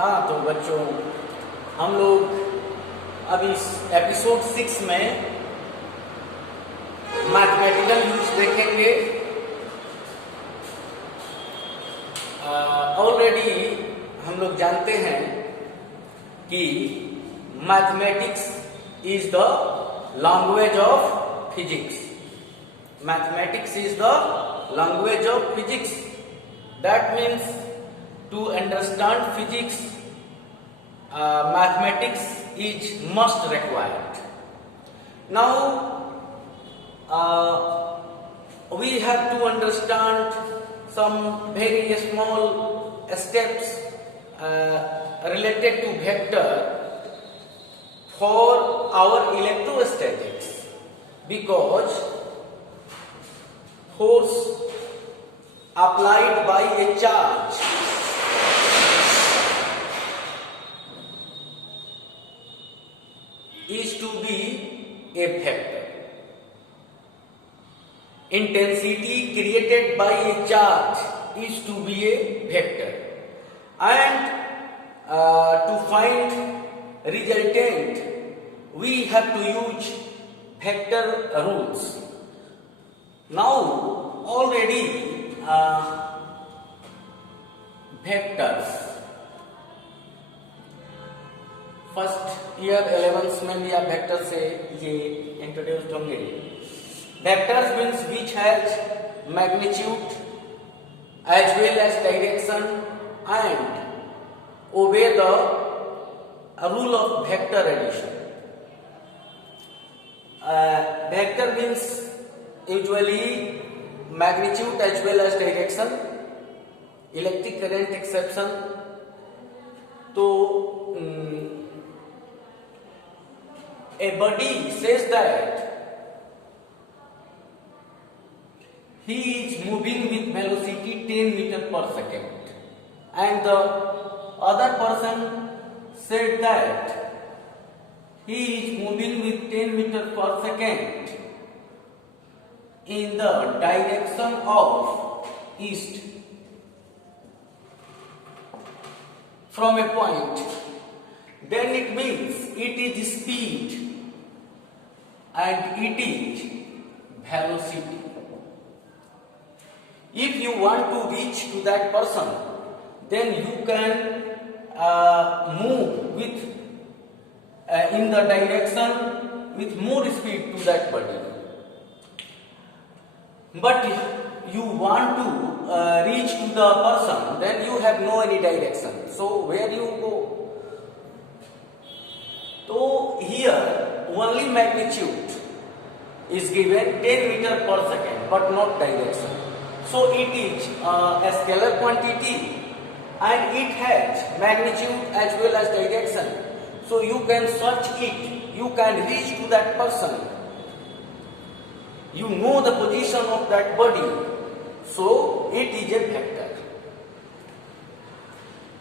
हाँ तो बच्चों, हम लोग अभी एपिसोड 6 में मैथमेटिकल यूज देखेंगे। ऑलरेडी हम लोग जानते हैं कि mathematics is the language of physics. Mathematics is the language of physics. That means to understand physics, mathematics is must required. Now we have to understand some very small steps related to vector for our electrostatics, because force applied by a charge is to be a vector. Intensity created by a charge is to be a vector, and to find resultant we have to use vector rules. Now already vectors first year 11th में भी आप vector से ये introduced होंगे। Vectors means which has magnitude as well as direction and obey the rule of vector addition. Vector means usually magnitude as well as direction, electric current exception. तो a body says that he is moving with velocity 10 meters per second, and the other person said that he is moving with 10 meters per second in the direction of east from a point. Then it means it is speed and it is velocity. If you want to reach to that person, then you can move with in the direction with more speed to that body. But if you want to reach to the person, then you have no any direction. So where you go? So here only magnitude is given 10 meters per second, but not direction. So it is a scalar quantity and it has magnitude as well as direction. So you can search it, you can reach to that person, you know the position of that body, so it is a vector.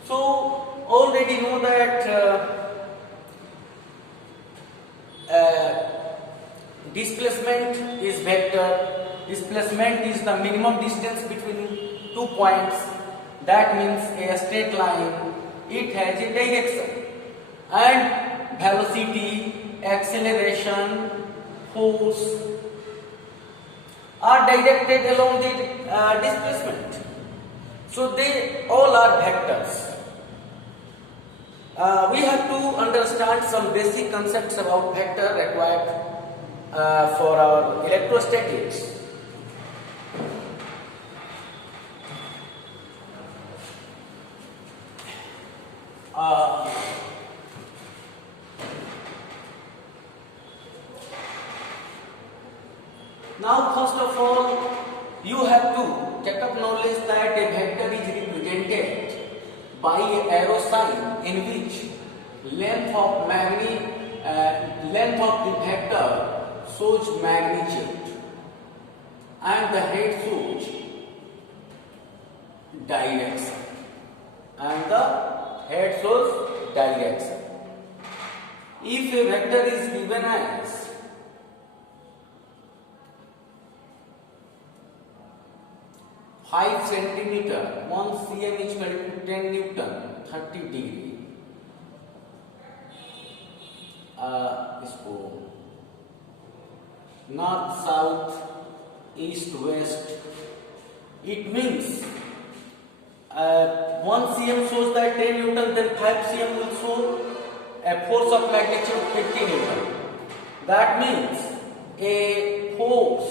So already know that displacement is vector. Displacement is the minimum distance between 2 points. That means a straight line, it has a direction, and velocity, acceleration, force are directed along the displacement. So they all are vectors. We have to understand some basic concepts about vector required for our electrostatics. Now first of all you have to take up knowledge that a vector is represented by an arrow sign in which length of the vector shows magnitude and the head shows direction, and the head shows direction. If a vector is given as 5 centimeter, 1 cm is equal to 10 Newton. 30 degree इसको north south east west, it means 1 cm shows that 10 Newton, then 5 cm will show a force of magnitude 50 Newton. That means a force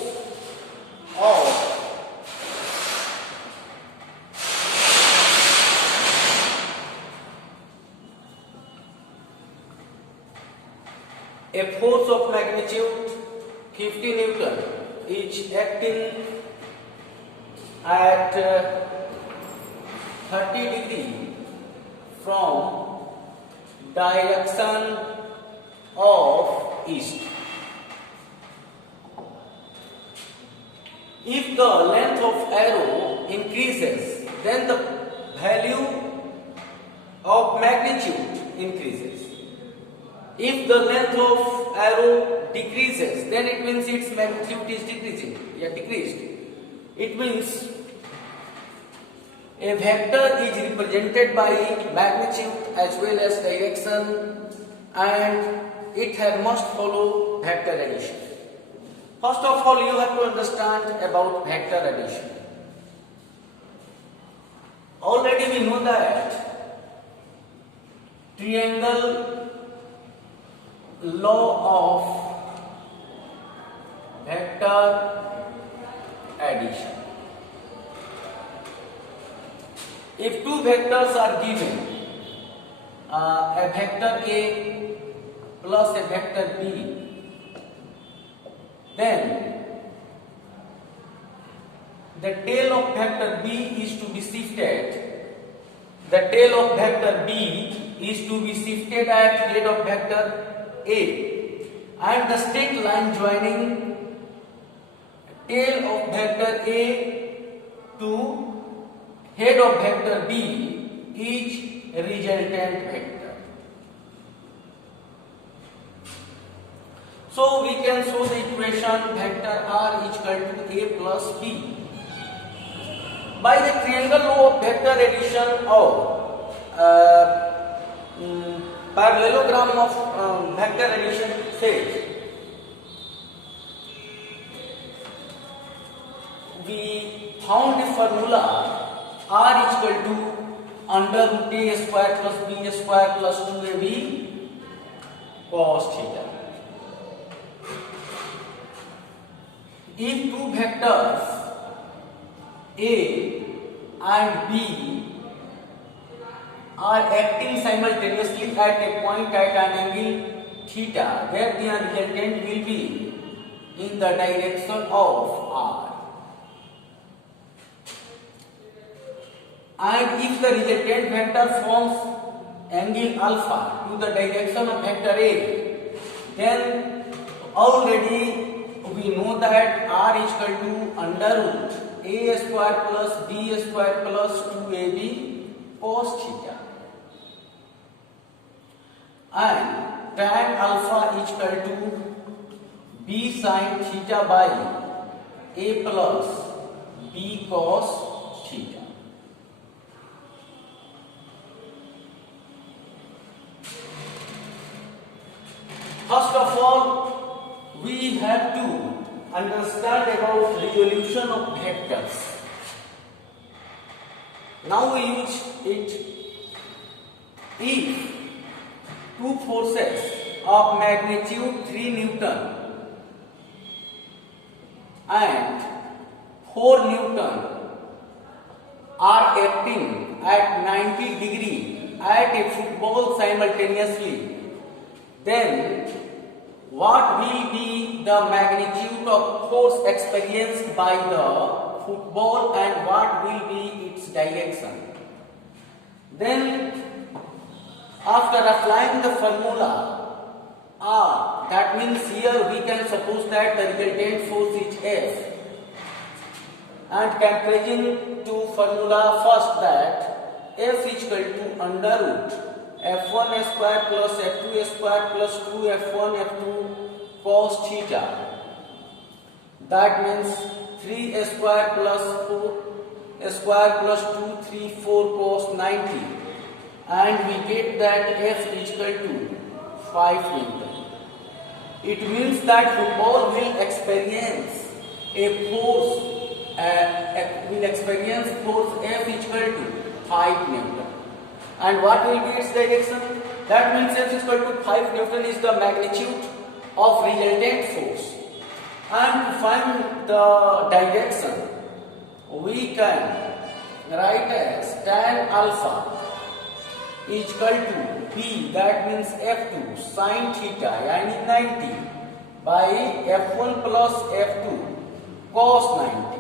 of magnitude 50 Newton is acting at 30 degree from direction of east. If the length of arrow increases, then the value of magnitude increases. If the length of arrow decreases, then it means its magnitude is decreased. It means a vector is represented by magnitude as well as direction, and it must follow vector addition. First of all, you have to understand about vector addition. Already we know that triangle law of vector addition. If two vectors are given, a vector A plus a vector B, then the tail of vector B is to be shifted. The tail of vector B is to be shifted at head of vector A, and the straight line joining tail of vector A to head of vector B is resultant vector. So we can show the equation vector R is equal to A plus B by the triangle law of vector addition or parallelogram of vector addition says we found the formula R is equal to under root A square plus B square plus 2AB cos theta. If two vectors A and B are acting simultaneously at a point at an angle theta, where the resultant will be in the direction of R. And if the resultant vector forms angle alpha to the direction of vector A, then already we know that R is equal to under root A square plus B square plus 2AB cos theta. And tan alpha is equal to B sin theta by A plus B cos theta. First of all, we have to understand about resolution of vectors. Now we use it. If two forces of magnitude 3 Newton and 4 Newton are acting at 90 degree at a football simultaneously, then what will be the magnitude of force experienced by the football and what will be its direction? Then after applying the formula R, that means here we can suppose that the resultant force is F, and comparing to formula first that F is equal to under root F1 square plus F2 square plus 2 F1 F2 cos theta. That means 3 square plus 4 square plus 2 3 4 cos 90, and we get that F is equal to 5 Newton. It means that football will experience force F is equal to 5 Newton. And what will be its direction? That means F is equal to 5 Newton is the magnitude of resultant force. And to find the direction, we can write as tan alpha is equal to P, that means F2 sin theta yani 90 by F1 plus F2 cos 90.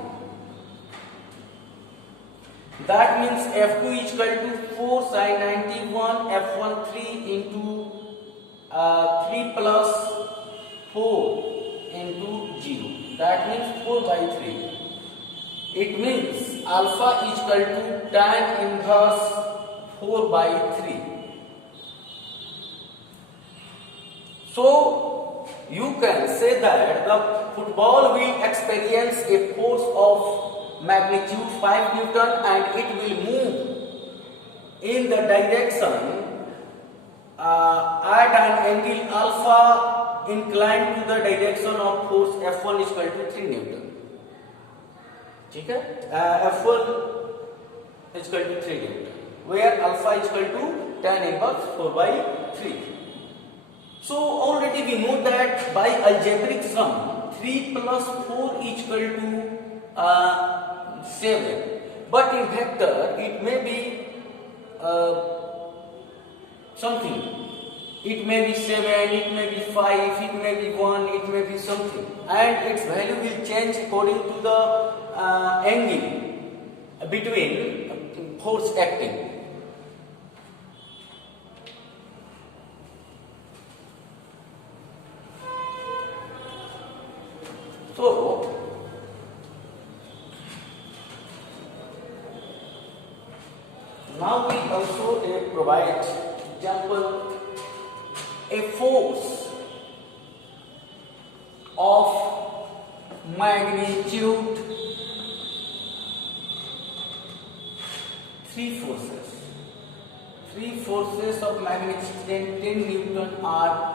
That means F2 is equal to 4 sin 91 F1 3 into 3 plus 4 into 0. That means 4 by 3. It means alpha is equal to tan inverse 4 by 3. So you can say that the football will experience a force of magnitude 5 Newton and it will move in the direction at an angle alpha inclined to the direction of force F1 is equal to 3 Newton. ठीक है, F1 is equal to 3 Newton, where alpha is equal to tan inverse 4 by 3. So already we know that by algebraic sum 3 plus 4 is equal to 7, but in vector it may be something. It may be 7, it may be 5, it may be 1, it may be something, and its value will change according to the angle between force acting. So now we also provide example, a force of magnitude 3 forces of magnitude 10 Newton are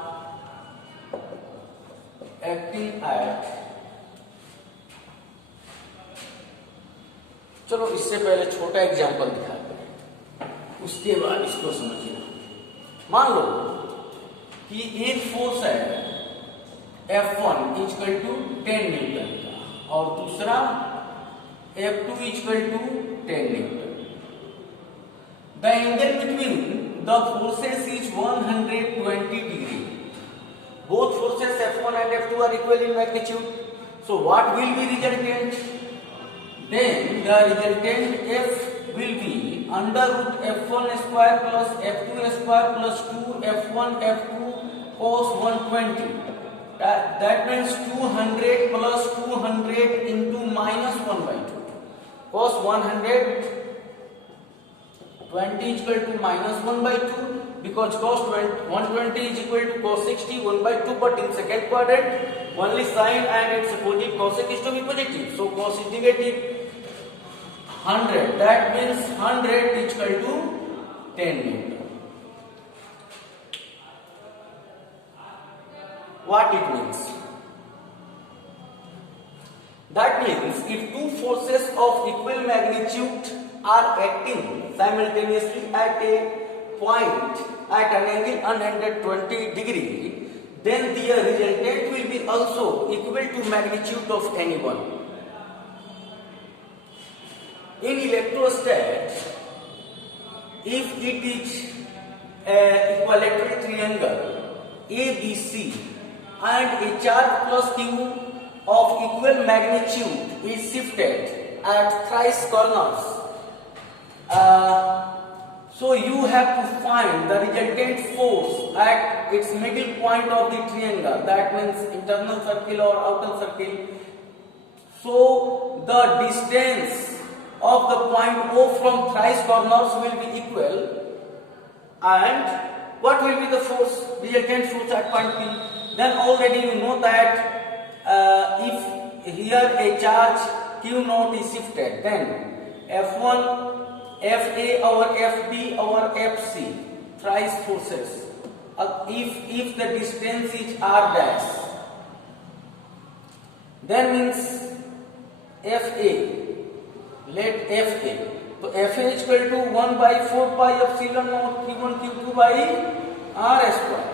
acting at. चलो इससे पहले छोटा example दिखाते हैं, उसके बाद इसको समझिए। मान लो कि एक फोर्स है F1 इक्वल टू 10 न्यूटन का और दूसरा F2 equal to 10 newton. The angle between the forces is 120 degree. Both forces F1 and F2 are equal in magnitude. So what will be resultant? Then the resultant F will be under root F1 square plus F2 square plus 2 F1 F2 cos 120. That means 200 plus 200 into minus 1 by 2. Cos 120 is equal to minus 1 by 2 because cos 120 is equal to cos 60 1 by 2, but in second quadrant only sine and its opposite cosec is to be positive. So cos is negative. 100, that means 100 is equal to 10 Newton. What it means? That means if two forces of equal magnitude are acting simultaneously at a point at an angle 120 degree, then their resultant will be also equal to magnitude of any one. In electrostat, if it is an equilateral triangle ABC and a charge plus Q of equal magnitude is shifted at thrice corners, so you have to find the resultant force at its middle point of the triangle. That means internal circle or outer circle. So the distance of the point O from thrice corners will be equal, and what will be the force, resultant force at point P? Then already you know that if here a charge Q naught is shifted, then F1 FA or FB or FC, thrice forces. If the distance is r dash, then means FA. Let FA. So FA is equal to 1 by 4 pi epsilon naught Q1 Q2 by r square.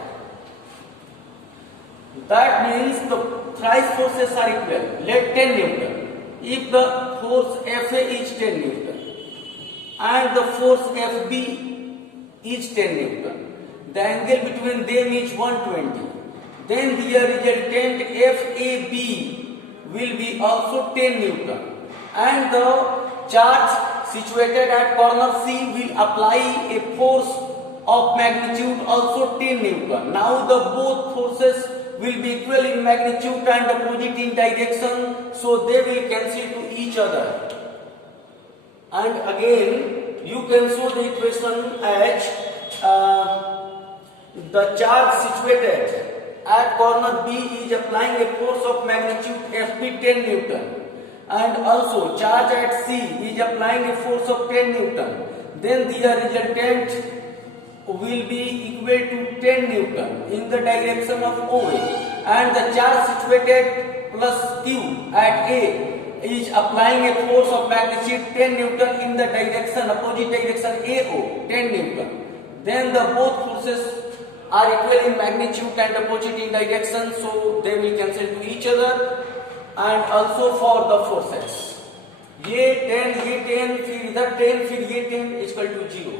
That means the thrice forces are equal. Let 10 Newton. If the force FA is 10 Newton and the force FB is 10 Newton, the angle between them is 120. Then the resultant FAB will be also 10 Newton, and the charge situated at corner C will apply a force of magnitude also 10 Newton. Now the both forces will be equal in magnitude and opposite in direction, so they will cancel to each other. And again you can show the equation as the charge situated at corner B is applying a force of magnitude FB 10 Newton, and also charge at C is applying a force of 10 Newton. Then the resultant will be equal to 10 Newton in the direction of OA, and the charge situated plus Q at A is applying a force of magnitude 10 Newton in the direction opposite direction AO, 10 Newton. Then the both forces are equal in magnitude and opposite in direction, so they will cancel to each other. And also for the forces, ये 10 फिर इधर 10 फिर ये 10 is equal to 0.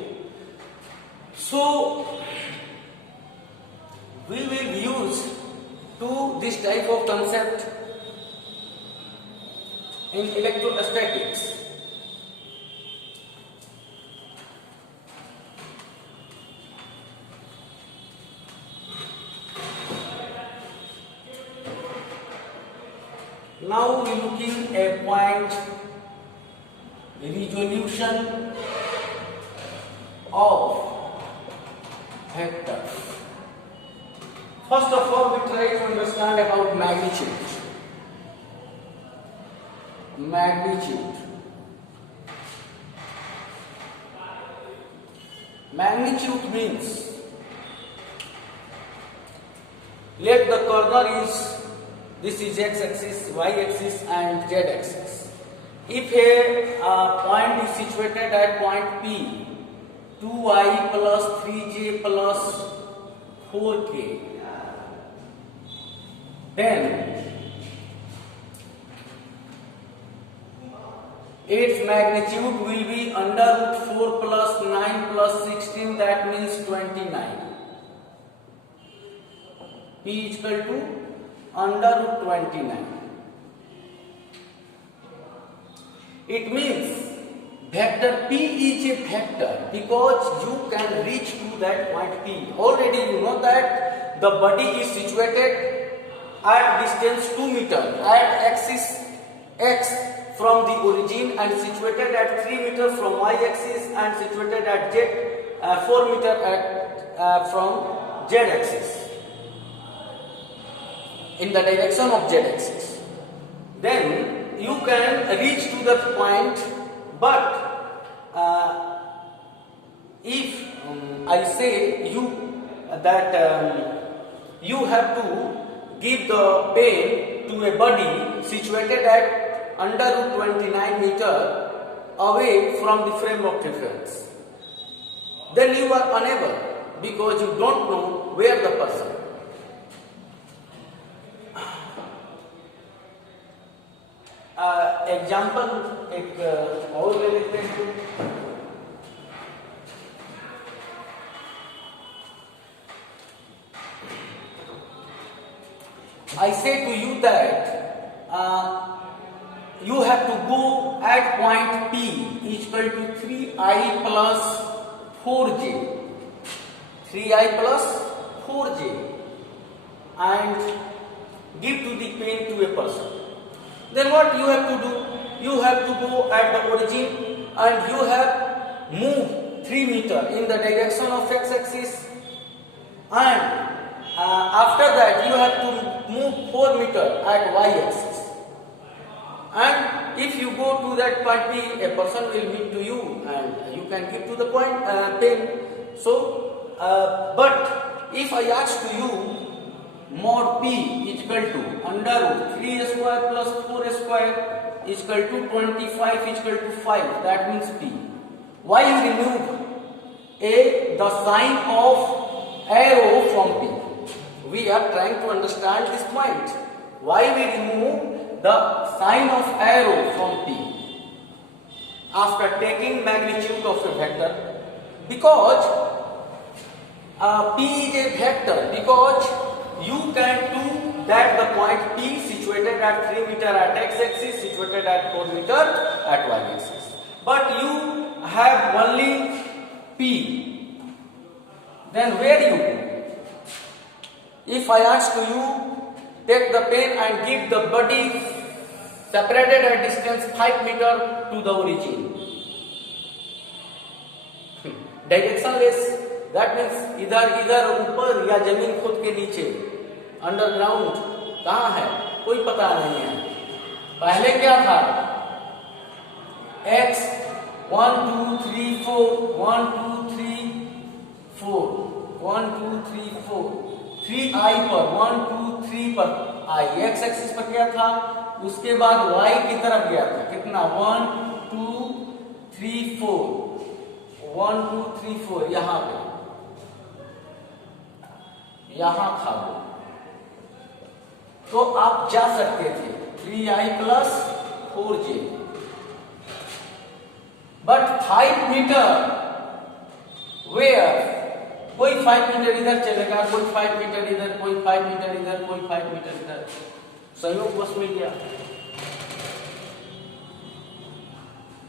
So we will use to this type of concept in electrostatics. Now we are looking at point resolution of vector. First of all, we try to understand about magnitude. Magnitude means, let the corner is, this is x-axis, y-axis and z-axis. If a point is situated at point P, 2i plus 3j plus 4k, then its magnitude will be under root 4 plus 9 plus 16, that means 29. P is equal to under root 29. It means vector P is a vector because you can reach to that point P. Already you know that the body is situated at distance 2 meters at axis x from the origin, and situated at 3 meters from y-axis, and situated at 4 meters at from z-axis in the direction of z-axis. Then you can reach to that point, but if I say you that you have to give the pain to a body situated at under root 29 meter away from the frame of reference, then you are unable because you don't know where the person. Example एक और ले लेते हैं. I say to you that you have to go at point P is equal to 3i plus 4j, 3i plus 4j, and give to the pain to a person. Then what you have to do? You have to go at the origin and you have moved 3 meters in the direction of x-axis, and after that you have to move 4 meters at y-axis, and if you go to that point P, a person will meet to you and you can give to the point pen. So, but if I ask to you mod P is equal to under root 3 square plus 4 square is equal to 25 is equal to 5, that means P. Why you remove the sign of arrow from P? We are trying to understand this point. Why we remove the sign of arrow from P after taking magnitude of a vector? Because P is a vector, because you can do that the point P situated at 3 meter at x-axis, situated at 4 meter at y-axis. But you have only P. Then where you go? If I ask you, take the pen and give the body separated at distance 5 meter to the origin. Directionless, that means इधर ऊपर या जमीन खुद के नीचे, underground कहाँ है कोई पता नहीं है. पहले क्या था? x 1 2 3 4 1 2 3 4 1 2 3 4 3i पर 1 2 3 पर i x एक्सिस पर क्या था, उसके बाद y की तरफ गया था कितना 1 2 3 4 1 2 3 4 यहां पे यहां था वो, तो आप जा सकते थे 3i plus 4j, but 5 metre where? कोई 5 मीटर इधर चलेगा, कोई 5 मीटर इधर, कोई 5 मीटर इधर, कोई 5 मीटर इधर, संयोग मिल गया.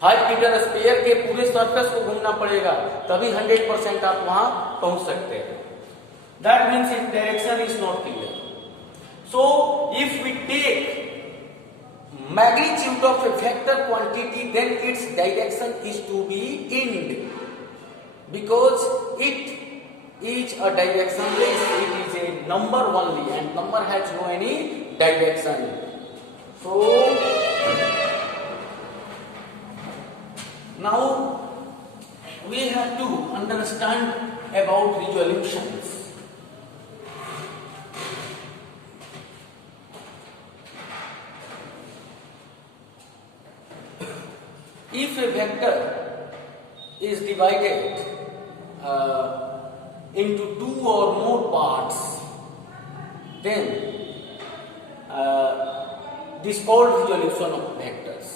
5 मीटर स्फीयर के पूरे सरफेस को घूमना पड़ेगा, तभी 100% आप वहां पहुंच सकते हैं. That means if direction is not clear. So if we take magnitude of a vector quantity, then its direction is to be in, because it is a directionless, it is a number only and number has no any direction. So now we have to understand about resolutions. If a vector is divided into 2 or more parts, then this is called resolution of vectors.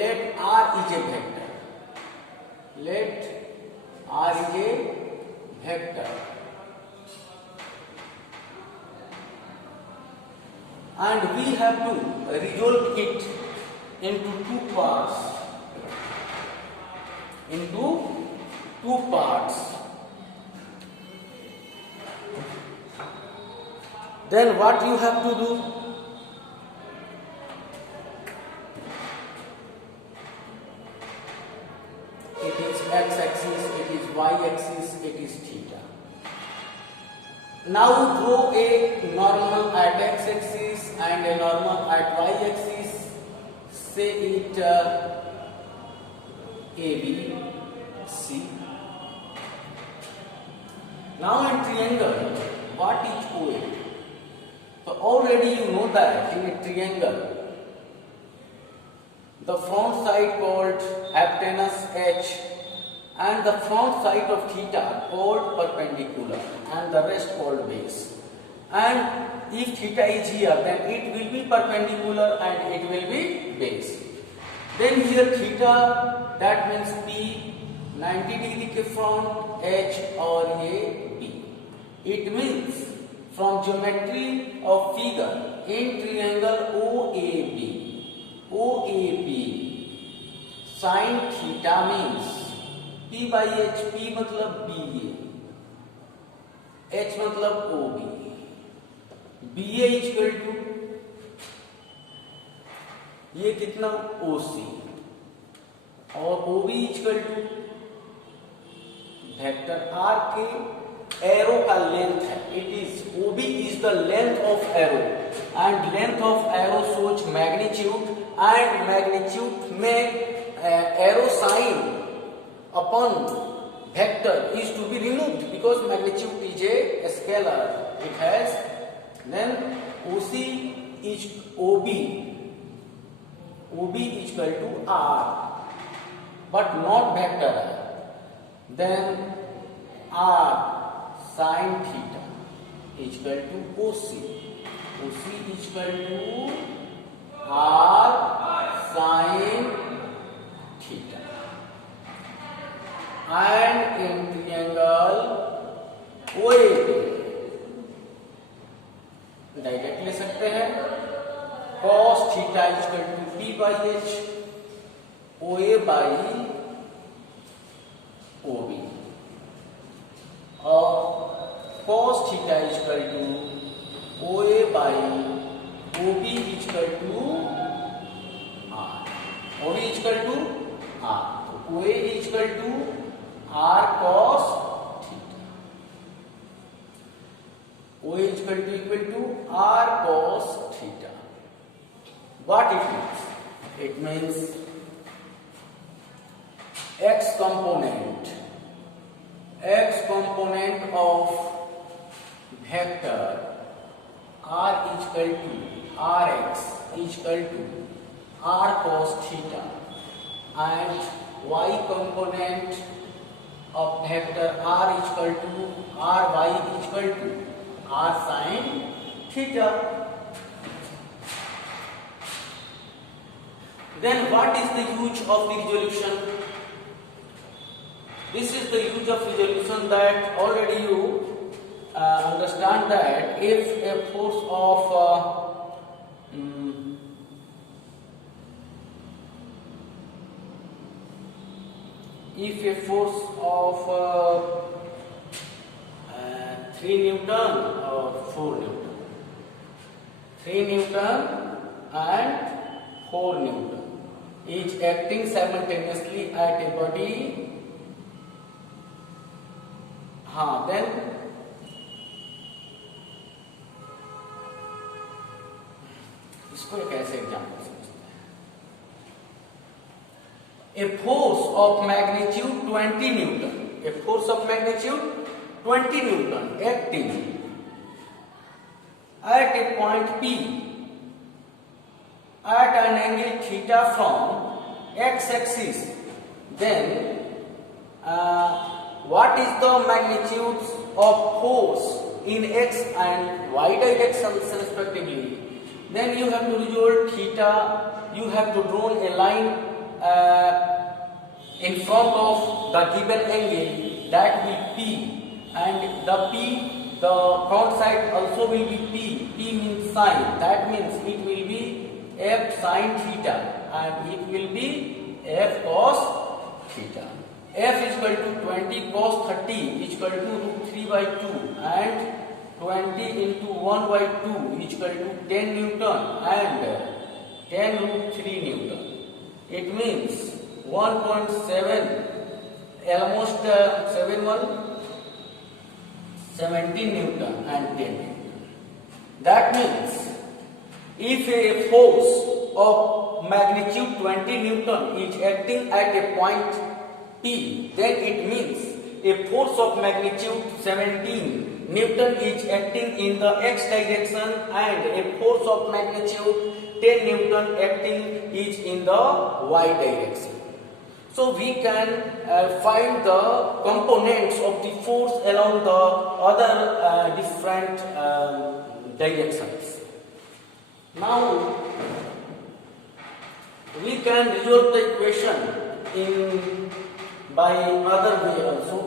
Let R is a vector. Let R is a vector. And we have to resolve it into 2 parts. Then what you have to do? It is x-axis, it is y-axis, it is theta. Now draw a normal at x-axis and a normal at y-axis. Say it ABC. Now in triangle, what is OA? So already you know that in a triangle, the front side called hypotenuse H and the front side of theta called perpendicular and the rest called base. And if theta is here, then it will be perpendicular and it will be base. Then here theta, that means P 90 degree के front, H और ये B. It means from geometry of figure in triangle OAB, sin theta means P by H, P मतलब BA, H मतलब OB, BA is equal to ये कितना OC और OB is equal to vector R के arrow का length है. It is OB is the length of arrow. and length of arrow shows magnitude, and magnitude में arrow sign upon vector is to be removed because magnitude is a scalar. It has then OC is OB is equal to R, but not vector R. Then R sin theta is equal to OC. OC is equal to R sin theta. And in triangle OAB direct ले सकते हैं cos theta is equal to P by H OA by OB और cos theta is equal to OA by OB is equal to R. OB is equal to R, तो OA is equal to R cos OA is equal to R cos theta. What it means? It means x component of vector R is equal to Rx is equal to R cos theta, and y component of vector R is equal to Ry is equal to R sin theta. Then what is the use of the resolution? This is the use of resolution that already you understand that if a force of if a force of 3 Newton or 4 Newton, 3 Newton and 4 Newton is acting simultaneously at a body. Then इसको एक ऐसे example समझते हैं. A force of magnitude 20 Newton, a force of magnitude 20 Newton acting at a point P at an angle theta from x-axis, then what is the magnitude of force in x and y directions respectively? Then you have to resolve theta, you have to draw a line in front of the given angle, that will P. And the front side also will be P. P means sine. That means it will be F sin theta and it will be F cos theta. F is equal to 20 cos 30 is equal to root 3 by 2 and 20 into 1 by 2 is equal to 10 Newton and 10 root 3 Newton. It means 1.7 almost 17 Newton and 10 Newton. That means if a force of magnitude 20 Newton is acting at a point P, then it means a force of magnitude 17 Newton is acting in the x direction and a force of magnitude 10 Newton acting is in the y direction. So we can find the components of the force along the other different directions. Now we can resolve the equation by other way also.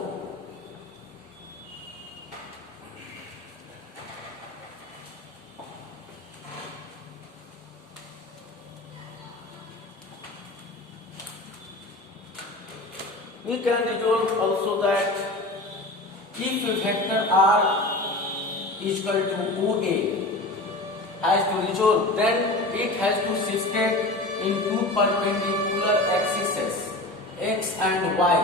We can resolve also that if a vector R is equal to OA has to resolve, then it has to shifted in two perpendicular axes x and y.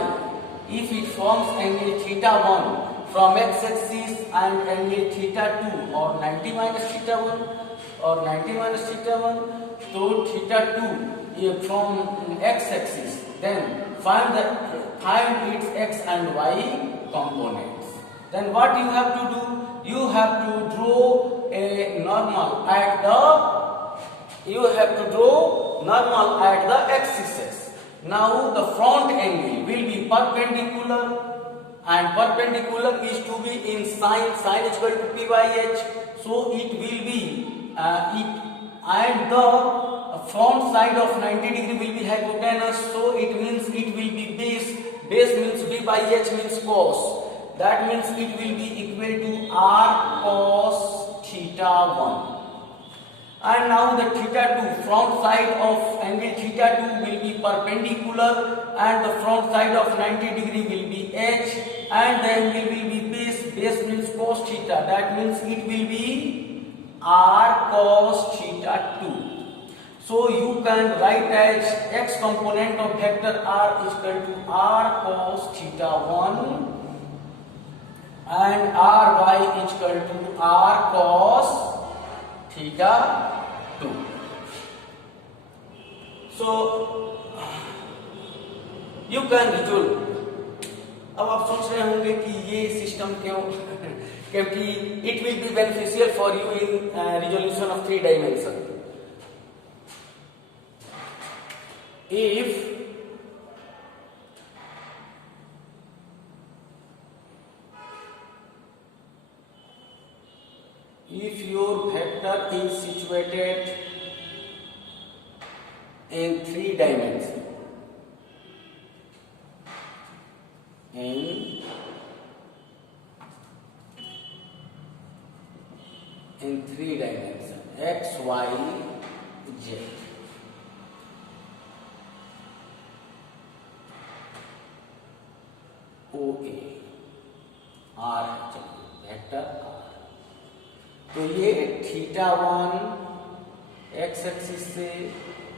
If it forms angle theta 1 from x axis and angle theta 2 or 90 minus theta 1, और 90 minus theta 1, तो theta 2 ये from x axis, then find its x and y components. Then what you have to do? You have to draw a normal at the x-axis. Now the front angle will be perpendicular, and perpendicular is to be in sine is equal to p by h. So it will be and the front side of 90 degree will be hypotenuse. So it means it will be base. Base means b by h means cos. That means it will be equal to r cos theta 1. And now the theta 2, front side of angle theta 2 will be perpendicular, and the front side of 90 degree will be h, and the angle will be base. Base means cos theta. That means it will be r cos theta 2. So you can write as x component of vector r is equal to r cos theta 1, and ry is equal to r cos theta 2. So you can resolve. अब आप सोच रहे होंगे कि ये system क्यों क्योंकि it will be beneficial for you in resolution of 3 dimension. If your vector is situated in 3 dimensions, in 3 dimensions, x, y, z, O A, R है, वेक्टर R. तो ये थीटा 1 एक्स एक्सिस से,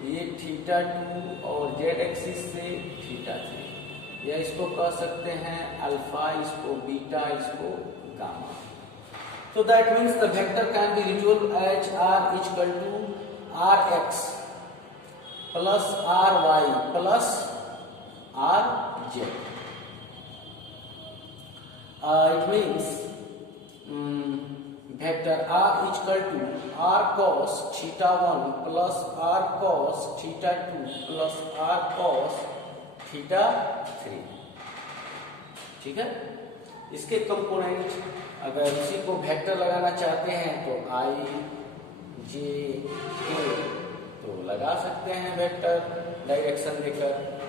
ये theta 2 और Z axis से theta 3, या इसको कह सकते हैं अल्फा, इसको बीटा, इसको gamma. So that means the vector can be resolved as r is equal to rx plus ry plus rz. It means vector r is equal to r cos theta 1 plus r cos theta 2 plus r cos theta 3. ठीक है. इसके component अगर इसी को vector लगाना चाहते हैं तो i j k तो लगा सकते हैं वेक्टर डायरेक्शन देकर.